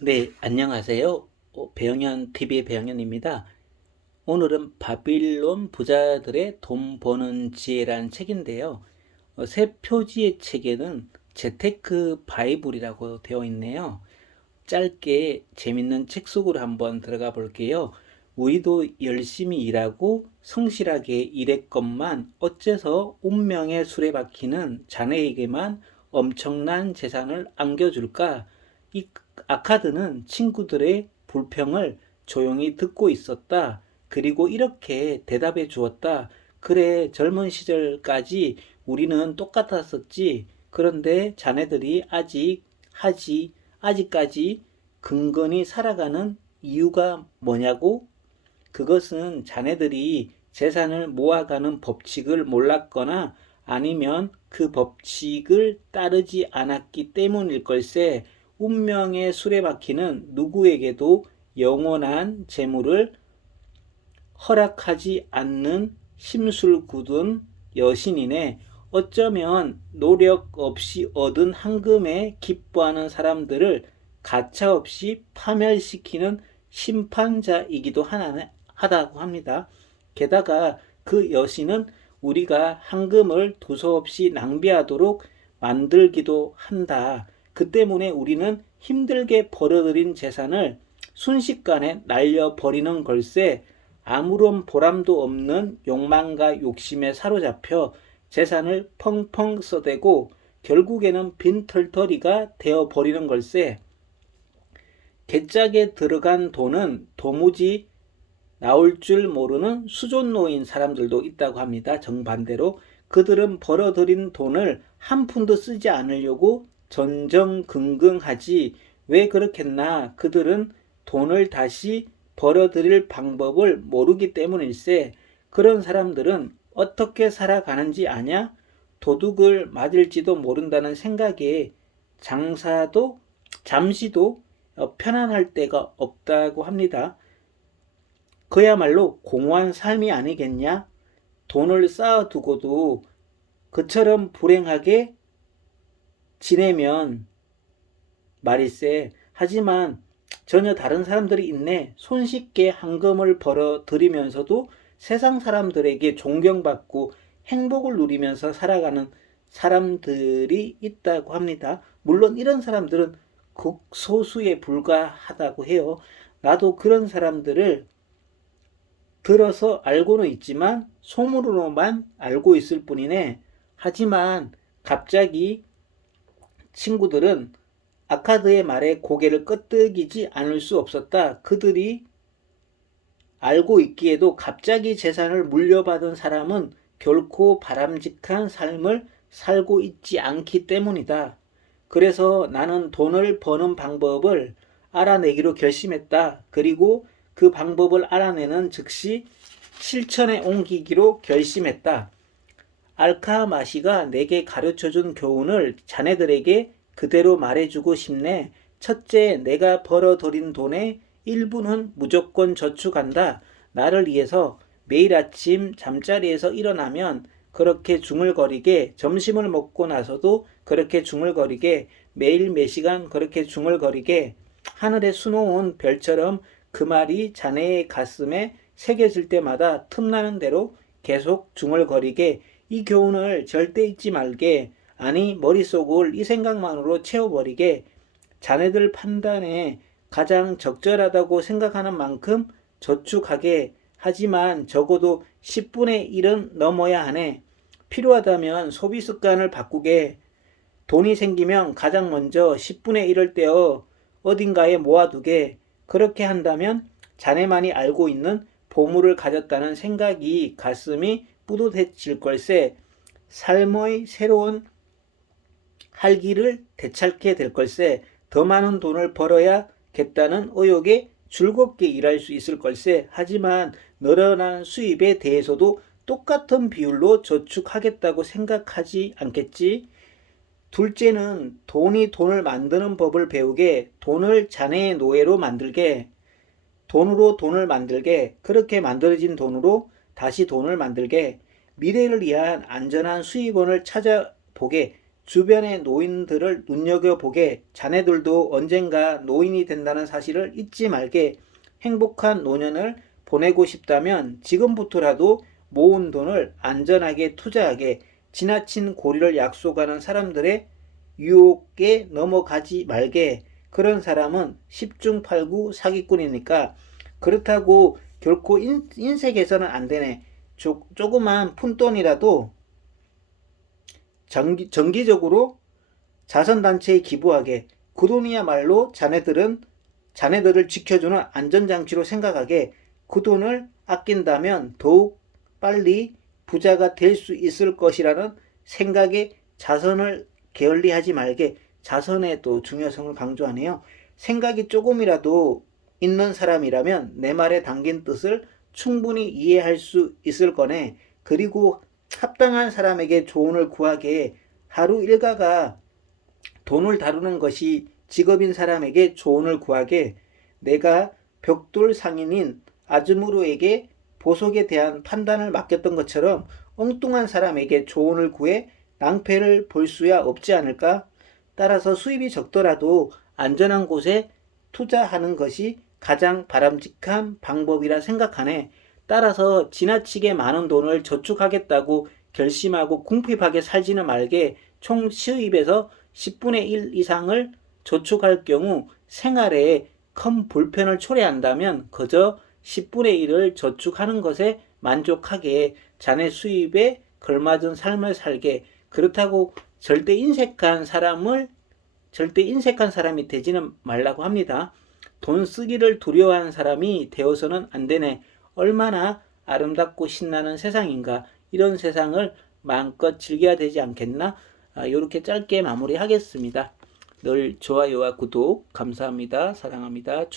네, 안녕하세요. 배영현 TV의 배영현입니다. 오늘은 바빌론 부자들의 돈 버는 지혜라는 책인데요. 새 표지의 책에는 재테크 바이블이라고 되어 있네요. 짧게 재밌는 책 속으로 한번 들어가 볼게요. 우리도 열심히 일하고 성실하게 일했건만 어째서 운명의 수레바퀴는 자네에게만 엄청난 재산을 안겨줄까? 이 아카드는 친구들의 불평을 조용히 듣고 있었다. 그리고 이렇게 대답해 주었다. 그래, 젊은 시절까지 우리는 똑같았었지. 그런데 자네들이 아직까지 근근히 살아가는 이유가 뭐냐고? 그것은 자네들이 재산을 모아가는 법칙을 몰랐거나 아니면 그 법칙을 따르지 않았기 때문일 걸세. 운명의 수레바퀴는 누구에게도 영원한 재물을 허락하지 않는 심술 굳은 여신이네. 어쩌면 노력 없이 얻은 황금에 기뻐하는 사람들을 가차없이 파멸시키는 심판자이기도 하다고 합니다. 게다가 그 여신은 우리가 황금을 두서없이 낭비하도록 만들기도 한다. 그 때문에 우리는 힘들게 벌어들인 재산을 순식간에 날려버리는 걸세. 아무런 보람도 없는 욕망과 욕심에 사로잡혀 재산을 펑펑 써대고 결국에는 빈털터리가 되어버리는 걸세. 개짝에 들어간 돈은 도무지 나올 줄 모르는 수존노인 사람들도 있다고 합니다. 정반대로 그들은 벌어들인 돈을 한 푼도 쓰지 않으려고 전전긍긍하지. 왜 그렇겠나? 그들은 돈을 다시 벌어들일 방법을 모르기 때문일세. 그런 사람들은 어떻게 살아가는지 아냐? 도둑을 맞을지도 모른다는 생각에 장사도 잠시도 편안할 때가 없다고 합니다. 그야말로 공허한 삶이 아니겠냐? 돈을 쌓아두고도 그처럼 불행하게 지내면 말일세. 하지만 전혀 다른 사람들이 있네. 손쉽게 황금을 벌어들이면서도 세상 사람들에게 존경받고 행복을 누리면서 살아가는 사람들이 있다고 합니다. 물론 이런 사람들은 극소수에 불과하다고 해요. 나도 그런 사람들을 들어서 알고는 있지만 소문으로만 알고 있을 뿐이네. 하지만 갑자기 친구들은 아카드의 말에 고개를 끄덕이지 않을 수 없었다. 그들이 알고 있기에도 갑자기 재산을 물려받은 사람은 결코 바람직한 삶을 살고 있지 않기 때문이다. 그래서 나는 돈을 버는 방법을 알아내기로 결심했다. 그리고 그 방법을 알아내는 즉시 실천에 옮기기로 결심했다. 알카마시가 내게 가르쳐준 교훈을 자네들에게 그대로 말해주고 싶네. 첫째, 내가 벌어들인 돈의 일부는 무조건 저축한다. 나를 위해서 매일 아침 잠자리에서 일어나면 그렇게 중얼거리게, 점심을 먹고 나서도 그렇게 중얼거리게, 매일 몇 시간 그렇게 중얼거리게, 하늘에 수놓은 별처럼 그 말이 자네의 가슴에 새겨질 때마다 틈나는 대로 계속 중얼거리게. 이 교훈을 절대 잊지 말게. 아니, 머릿속을 이 생각만으로 채워버리게. 자네들 판단에 가장 적절하다고 생각하는 만큼 저축하게. 하지만 적어도 10분의 1은 넘어야 하네. 필요하다면 소비 습관을 바꾸게. 돈이 생기면 가장 먼저 10분의 1을 떼어 어딘가에 모아두게. 그렇게 한다면 자네만이 알고 있는 보물을 가졌다는 생각이 가슴이 뿌듯해질 걸세. 삶의 새로운 활기를 되찾게 될 걸세. 더 많은 돈을 벌어야겠다는 의욕에 즐겁게 일할 수 있을 걸세. 하지만 늘어난 수입에 대해서도 똑같은 비율로 저축하겠다고 생각하지 않겠지? 둘째는 돈이 돈을 만드는 법을 배우게. 돈을 자네의 노예로 만들게. 돈으로 돈을 만들게. 그렇게 만들어진 돈으로 다시 돈을 만들게. 미래를 위한 안전한 수입원을 찾아보게. 주변의 노인들을 눈여겨보게, 자네들도 언젠가 노인이 된다는 사실을 잊지 말게. 행복한 노년을 보내고 싶다면 지금부터라도 모은 돈을 안전하게 투자하게. 지나친 고리를 약속하는 사람들의 유혹에 넘어가지 말게. 그런 사람은 10중 8구 사기꾼이니까. 그렇다고 결코 인색해서는 안 되네. 조그만 푼돈이라도 정기적으로 자선단체에 기부하게. 그 돈이야말로 자네들을 지켜주는 안전장치로 생각하게. 그 돈을 아낀다면 더욱 빨리 부자가 될 수 있을 것이라는 생각에 자선을 게을리하지 말게. 자선의 또 중요성을 강조하네요. 생각이 조금이라도 있는 사람이라면 내 말에 담긴 뜻을 충분히 이해할 수 있을 거네. 그리고 합당한 사람에게 조언을 구하게. 하루 일과가 돈을 다루는 것이 직업인 사람에게 조언을 구하게. 내가 벽돌 상인인 아즈무르에게 보석에 대한 판단을 맡겼던 것처럼 엉뚱한 사람에게 조언을 구해 낭패를 볼 수야 없지 않을까? 따라서 수입이 적더라도 안전한 곳에 투자하는 것이 가장 바람직한 방법이라 생각하네. 따라서 지나치게 많은 돈을 저축하겠다고 결심하고 궁핍하게 살지는 말게. 총 수입에서 10분의 1 이상을 저축할 경우 생활에 큰 불편을 초래한다면 그저 10분의 1을 저축하는 것에 만족하게. 자네 수입에 걸맞은 삶을 살게. 그렇다고 절대 인색한 사람이 되지는 말라고 합니다. 돈 쓰기를 두려워하는 사람이 되어서는 안 되네. 얼마나 아름답고 신나는 세상인가. 이런 세상을 마음껏 즐겨야 되지 않겠나? 이렇게 짧게 마무리하겠습니다. 늘 좋아요와 구독 감사합니다. 사랑합니다.